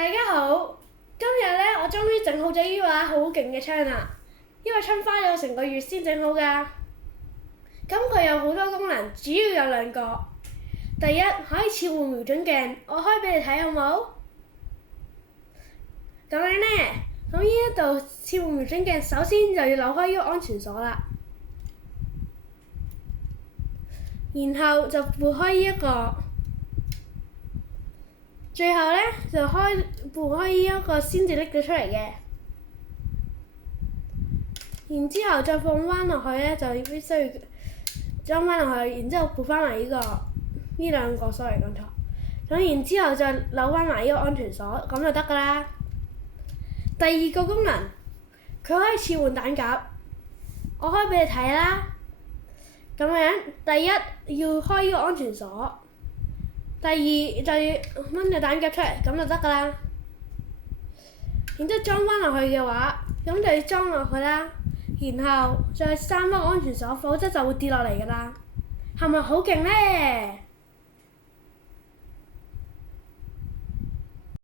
大家好，今日呢，我終於整好咗呢把好勁嘅槍啦！呢把槍花咗成個月先整好㗎。咁佢有好多功能，主要有兩個。第一，可以切換瞄準鏡，我開俾你睇好冇？咁樣呢，咁呢一度切換瞄準鏡，首先就要扭開呢個安全鎖啦，然後就撥開呢一個。最後呢，就撥開呢一個先至拎咗出嚟嘅，然之後再放翻落去呢，就必須要裝翻落去，然之後撥翻埋呢兩個，sorry講錯。咁然之後再扭翻埋呢個安全鎖，咁就得㗎啦。第二個功能，佢可以切換彈夾，我開俾你睇啦。咁樣，第一要開呢個安全鎖。第二就要掹隻彈夾出嚟，咁就得㗎啦。然之後裝翻落去嘅話，咁就要裝落去啦。然後再閂翻安全鎖，否則就會跌落嚟㗎啦。係咪好勁呢？